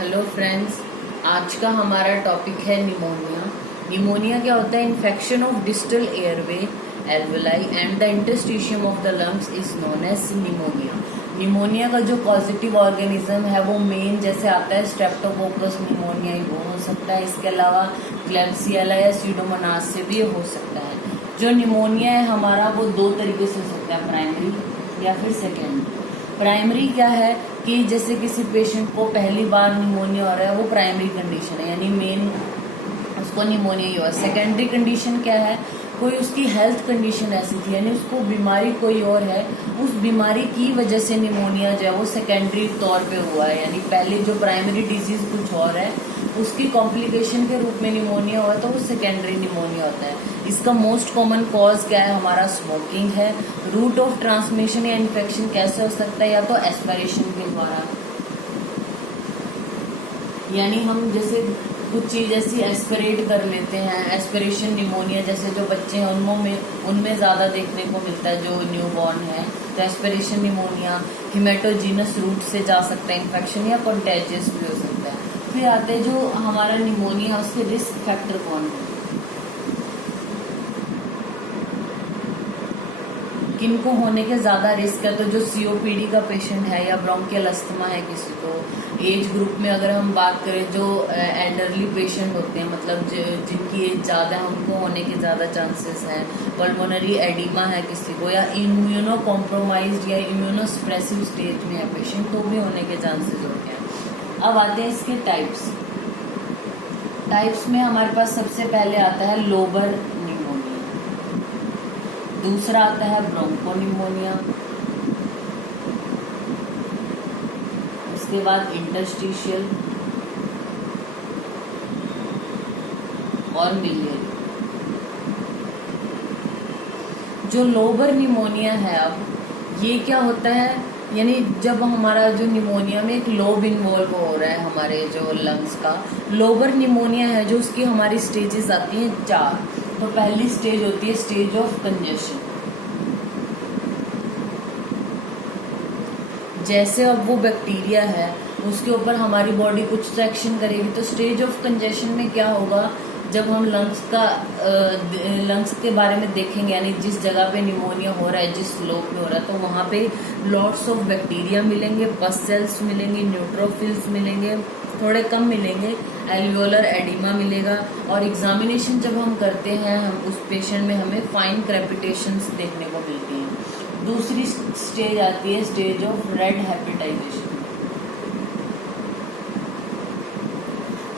Hello friends, आज का हमारा टॉपिक है निमोनिया। निमोनिया क्या होता है? Infection of distal airway alveoli and the interstitium of the lungs is known as pneumonia. Pneumonia का जो पॉजिटिव ऑर्गेनिज्म है वो मेन जैसे आता है स्ट्रेप्टोकोकस निमोनिया, वो हो सकता है। इसके अलावा क्लेब्सियला या स्यूडोमोनास से भी हो सकता है। जो निमोनिया है हमारा वो दो तरीके से हो सकता है, प्राइमरी या फिर सेकेंडरी। प्राइमरी क्या है कि जैसे किसी पेशेंट को पहली बार निमोनिया हो रहा है, वो प्राइमरी कंडीशन है, यानी मेन उसको निमोनिया ही हुआ। सेकेंडरी कंडीशन क्या है? कोई उसकी हेल्थ कंडीशन ऐसी थी, यानी उसको बीमारी कोई और है, उस बीमारी की वजह से निमोनिया जो है वो सेकेंडरी तौर पे हुआ है। यानी पहले जो प्राइमरी डिजीज कुछ और है, उसकी कॉम्प्लिकेशन के रूप में निमोनिया हुआ तो वो सेकेंडरी निमोनिया होता है। इसका मोस्ट कॉमन कॉज क्या है? हमारा स्मोकिंग है। रूट ऑफ ट्रांसमिशन या इन्फेक्शन कैसे हो सकता है? या तो एस्पिरेशन के द्वारा, यानी हम जैसे कुछ चीज ऐसी एस्पिरेट कर लेते हैं, एस्पिरेशन निमोनिया। जैसे जो बच्चे हैं उनमें ज्यादा देखने को मिलता है, जो न्यू बॉर्न है, तो एस्पिरेशन निमोनिया। हिमेटोजीनस रूट से जा सकता है इन्फेक्शन, या कॉन्टेजियस भी हो सकता है। फिर आते हैं जो हमारा निमोनिया, उसके रिस्क फैक्टर कौन है, किनको होने के ज्यादा रिस्क है? तो जो सीओपीडी का पेशेंट है या ब्रोंकियल अस्थमा है किसी को। एज ग्रुप में अगर हम बात करें, जो एल्डरली पेशेंट होते हैं, मतलब जिनकी एज ज्यादा है, उनको होने के ज्यादा चांसेस हैं। पल्मोनरी एडिमा है किसी को, या इम्यूनो कॉम्प्रोमाइज्ड या इम्यूनो सप्रेसिव स्टेज में है पेशेंट, तो भी होने के चांसेस होते हैं। अब आते हैं इसके टाइप्स में हमारे पास सबसे पहले आता है लोबर निमोनिया, दूसरा आता है ब्रोंकोनिमोनिया, उसके बाद इंटरस्टिशियल और मिलियरी। जो लोबर निमोनिया है, अब ये क्या होता है? यानी जब हमारा जो निमोनिया में एक लोब इन्वॉल्व हो रहा है हमारे जो लंग्स का, लोबर निमोनिया है जो उसकी हमारी स्टेजेस आती हैं 4। तो पहली स्टेज होती है स्टेज ऑफ कंजेशन। जैसे अब वो बैक्टीरिया है, उसके ऊपर हमारी बॉडी कुछ तो एक्शन करेगी। तो स्टेज ऑफ कंजेशन में क्या होगा? जब हम लंग्स के बारे में देखेंगे, यानी जिस जगह पे निमोनिया हो रहा है, जिस लोब पे हो रहा है, तो वहां पे लॉट्स ऑफ बैक्टीरिया मिलेंगे, पस सेल्स मिलेंगे, न्यूट्रोफिल्स मिलेंगे, थोड़े कम मिलेंगे, एल्वियोलर एडिमा मिलेगा। और एग्जामिनेशन जब हम करते हैं, हम उस पेशेंट में हमें फाइन क्रेपिटेशंस देखने को मिलती हैं। दूसरी स्टेज आती है stage of red hepatization.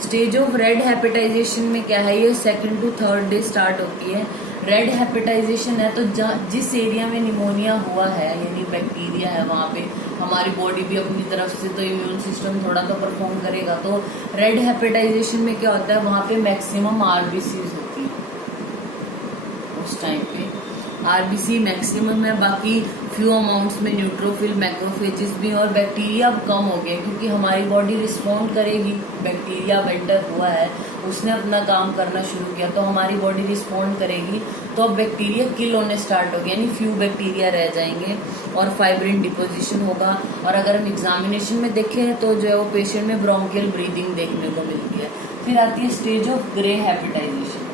Stage of red hepatization में क्या है? ये 2nd to 3rd day start होती है। रेड हेपेटाइजेशन है तो जिस एरिया में निमोनिया हुआ है, यानी बैक्टीरिया है, वहां पे हमारी बॉडी भी अपनी तरफ से तो इम्यून सिस्टम थोड़ा तो परफॉर्म करेगा। तो रेड हेपेटाइजेशन में क्या होता है? वहां पे मैक्सिमम आरबीसीज होती है। उस टाइम पे आरबीसी मैक्सिमम है, बाकी फ्यू अमाउंट्स में न्यूट्रोफिल, मैक्रोफेजेस भी, और बैक्टीरिया अब कम हो गए क्योंकि हमारी बॉडी रिस्पॉन्ड करेगी। बैक्टीरिया एंटर हुआ है, उसने अपना काम करना शुरू किया, तो हमारी बॉडी रिस्पॉन्ड करेगी। तो अब बैक्टीरिया किल होने स्टार्ट हो गए, यानी फ्यू बैक्टीरिया रह जाएंगे और फाइब्रिन डिपोजिशन होगा। और अगर हम एग्जामिनेशन में देखें तो जो है वो पेशेंट में ब्रोंकियल ब्रीदिंग देखने को मिलती है। फिर आती है स्टेज ऑफ ग्रे हेपेटाइजेशन।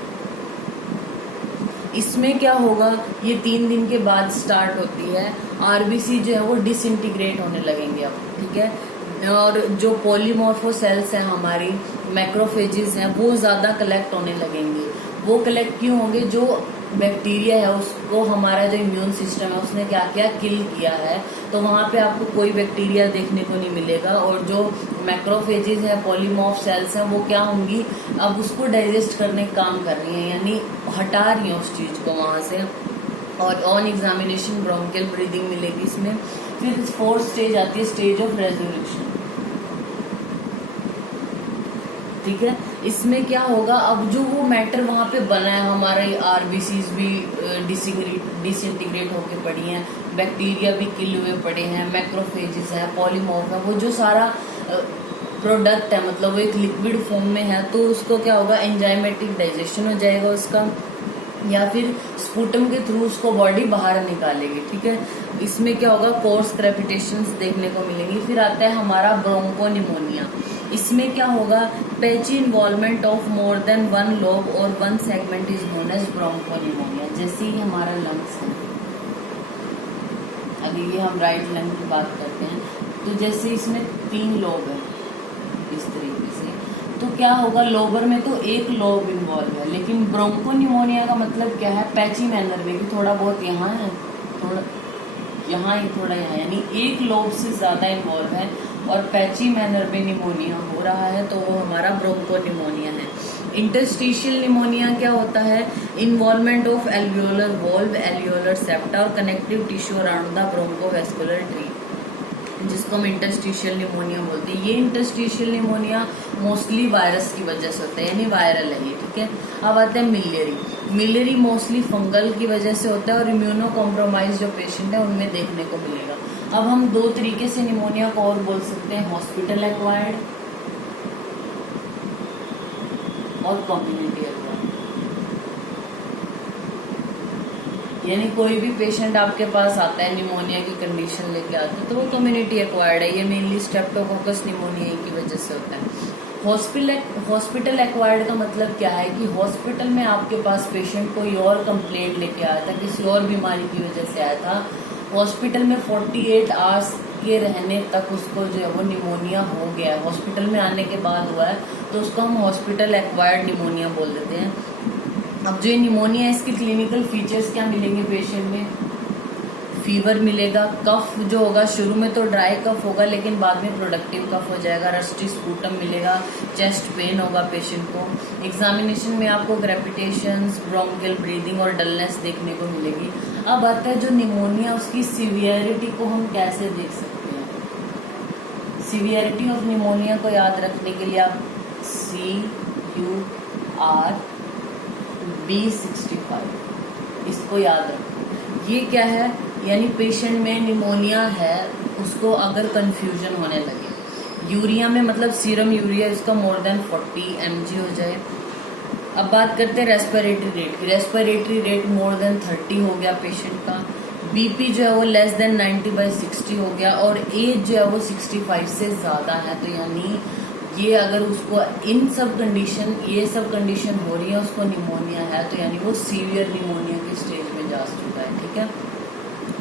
इसमें क्या होगा? ये 3 दिन के बाद स्टार्ट होती है। आरबीसी जो है वो डिसइंटीग्रेट होने लगेंगे अब, ठीक है। और जो पॉलीमॉर्फो सेल्स हैं हमारी, मैक्रोफेजेस हैं, वो ज्यादा कलेक्ट होने लगेंगे। वो कलेक्ट क्यों होंगे? जो बैक्टीरिया है उसको हमारा जो इम्यून सिस्टम है उसने क्या किया? किल किया है। तो वहां पे आपको कोई बैक्टीरिया देखने को नहीं मिलेगा। और जो मैक्रोफेजेस है, पॉलीमॉर्फ सेल्स हैं, वो क्या होंगी? अब उसको डाइजेस्ट करने का काम कर रही है, यानी हटा रही है उस चीज को वहां से। और ऑन एग्जामिनेशन ब्रोंकियल ब्रीदिंग मिलेगी इसमें। फिर 4th स्टेज आती है स्टेज ऑफ रेजोल्यूशन, ठीक है। इसमें क्या होगा? अब जो वो मैटर वहां पे बना है, हमारे आरबीसीज भी डिसइंटीग्रेट होके पड़ी हैं, बैक्टीरिया भी किल हुए पड़े हैं, मैक्रोफेजेस है, पॉलीमॉर्फ है, वो जो सारा प्रोडक्ट है, मतलब वो एक लिक्विड फॉर्म में है, तो उसको क्या होगा? एंजाइमेटिक डाइजेशन हो जाएगा उसका, या फिर स्पूटम के थ्रू उसको बॉडी बाहर निकालेगी, ठीक है। इसमें क्या होगा? कोर्स क्रेपिटेशंस देखने को मिलेंगी। फिर आता है हमारा ब्रोंकोनिमोनिया। इसमें क्या होगा, patchy involvement of more than one lobe और one segment is known as bronchopneumonia. जैसे ही हमारा लंग्स है, अभी ये हम राइट लंग की बात करते हैं, तो जैसे इसमें 3 लोब है इस तरीके से, तो क्या होगा, लोबर में तो एक लोब इन्वॉल्व है, लेकिन ब्रोंकोनिमोनिया का मतलब क्या है, पैची मैनर में कि थोड़ा बहुत यहाँ है, थोड़ा यहाँ ही, थोड़ा यहाँ, यानी एक लोब से ज्यादा इन्वॉल्व है और पैची मैनर में निमोनिया हो रहा है, तो वो हमारा ब्रोंकोनिमोनिया है। इंटरस्टिशियल निमोनिया क्या होता है, involvement of alveolar walls, alveolar septa और connective tissue around the bronchovascular tree, जिसको हम इंटरस्टिशियल निमोनिया बोलते हैं। ये इंटरस्टिशियल निमोनिया मोस्टली वायरस की वजह से होता है, यानी वायरल है ये, ठीक है। अब आते हैं मिलियरी। मिलियरी मोस्टली फंगल की वजह से होता है और इम्यूनो कॉम्प्रोमाइज जो पेशेंट है उनमें देखने को मिलेगा। अब हम 2 तरीके से निमोनिया को और बोल सकते हैं, हॉस्पिटल एक्वायर्ड और कम्युनिटी एक्वायर्ड। यानी कोई भी पेशेंट आपके पास आता है निमोनिया की कंडीशन लेके आता है, तो वो कम्युनिटी एक्वायर्ड है। ये मेनली स्ट्रेप्टोकोकस निमोनिया की वजह से होता है। हॉस्पिटल एक्वायर्ड का मतलब क्या है कि हॉस्पिटल में आपके पास पेशेंट कोई और कंप्लेंट लेके आया था, किसी और बीमारी की वजह से आया था, हॉस्पिटल में 48 आवर्स के रहने तक उसको जो है वो निमोनिया हो गया है, हॉस्पिटल में आने के बाद हुआ है, तो उसको हम हॉस्पिटल एक्वायर्ड निमोनिया बोल देते हैं। अब जो ये निमोनिया है, इसके क्लिनिकल फीचर्स क्या मिलेंगे पेशेंट में, फीवर मिलेगा, कफ जो होगा शुरू में तो ड्राई कफ होगा लेकिन बाद में प्रोडक्टिव कफ हो जाएगा, रस्टी स्पूटम मिलेगा, चेस्ट पेन होगा पेशेंट को। एग्जामिनेशन में आपको क्रेपिटेशंस, ब्रोंकियल ब्रीदिंग और डलनेस देखने को मिलेगी। अब आता है जो निमोनिया, उसकी सीवियरिटी को हम कैसे देख सकते हैं। सीवियरिटी ऑफ निमोनिया को याद रखने के लिए आप CURB65 इसको याद रखो। ये क्या है, यानी पेशेंट में निमोनिया है, उसको अगर कंफ्यूजन होने लगे, यूरिया में मतलब सीरम यूरिया इसका मोर देन 40 mg हो जाए। अब बात करते हैं रेस्पिरेटरी रेट की। रेस्पिरेटरी रेट मोर देन 30 हो गया पेशेंट का, बीपी जो है वो लेस देन 90/60 हो गया और एज जो है वो 65 से ज्यादा है, तो यानी ये अगर उसको इन सब कंडीशन, ये सब कंडीशन हो रही है, उसको निमोनिया है, तो यानी वो सीवियर निमोनिया की स्टेज में जा चुका है, ठीक है।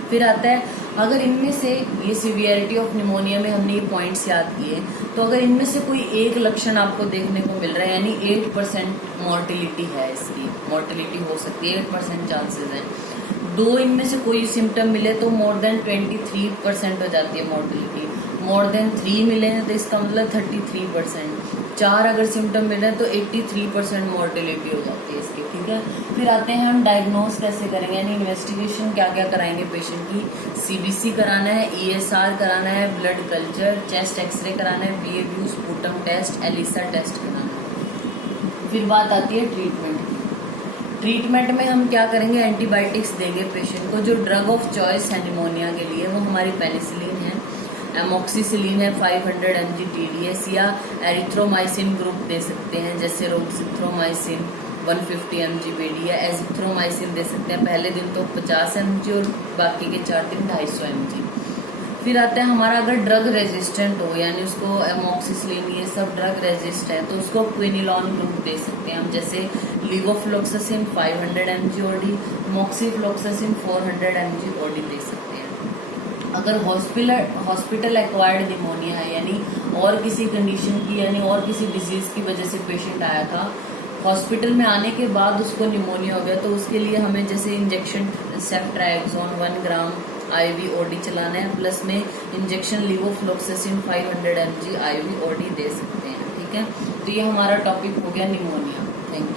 फिर आता है, अगर इनमें से ये सीवियरिटी ऑफ निमोनिया में हमने ये पॉइंट्स याद किए, तो अगर इनमें से कोई एक लक्षण आपको देखने को मिल रहा है, यानी 8% मोर्टिलिटी है, इसकी मोर्टिलिटी हो सकती है, 8% चांसेस है। 2 इनमें से कोई सिम्टम मिले तो मोर देन 23% हो जाती है मोर्टिलिटी। मोर देन 3 मिले हैं तो इसका मतलब 33%। 4 अगर सिम्टम मिले तो 83% मोर्टिलिटी हो जाती है इसकी, ठीक है। फिर आते हैं हम डायग्नोस कैसे करेंगे, यानी इन्वेस्टिगेशन क्या क्या कराएंगे पेशेंट की। CBC कराना है, ESR कराना है, ब्लड कल्चर, चेस्ट एक्सरे कराना है, BAVU, sputum test, ELISA test कराना है। फिर बात आती है ट्रीटमेंट की। ट्रीटमेंट में हम क्या करेंगे, एंटीबायोटिक्स देंगे पेशेंट को। जो ड्रग ऑफ चॉइस है निमोनिया के लिए वो हमारी पेनिसिलिन है, एमोक्सिसिलिन है 500 mg TDS, या एरिथ्रोमाइसिन ग्रुप दे सकते हैं, जैसे रोक्सिथ्रोमाइसिन 150 mg BD, या एजिथ्रोमाइसिन दे सकते हैं। पहले दिन तो 50 mg और बाकी के 4 दिन 250 mg। फिर आता है हमारा अगर ड्रग रेजिस्टेंट हो, यानी उसको एमोक्सिसिलिन ये सब ड्रग रेजिस्ट है, तो उसको क्विनिलॉन ग्रुप दे सकते हैं हम, जैसे लिवोफ्लोक्सासिन 500 mg OD, moxifloxacin 400 mg OD दे सकते हैं। अगर हॉस्पिटल एक्वायर्ड निमोनिया है, यानी और किसी कंडीशन की, यानी और किसी डिजीज की वजह से पेशेंट आया था, हॉस्पिटल में आने के बाद उसको निमोनिया हो गया, तो उसके लिए हमें जैसे इंजेक्शन सेफ्ट्राक्सोन 1 ग्राम IV OD चलाना है, प्लस में इंजेक्शन लिवोफ्लोक्सासिन 500 mg IV OD दे सकते हैं, ठीक है। तो ये हमारा टॉपिक हो गया निमोनिया। Thank you.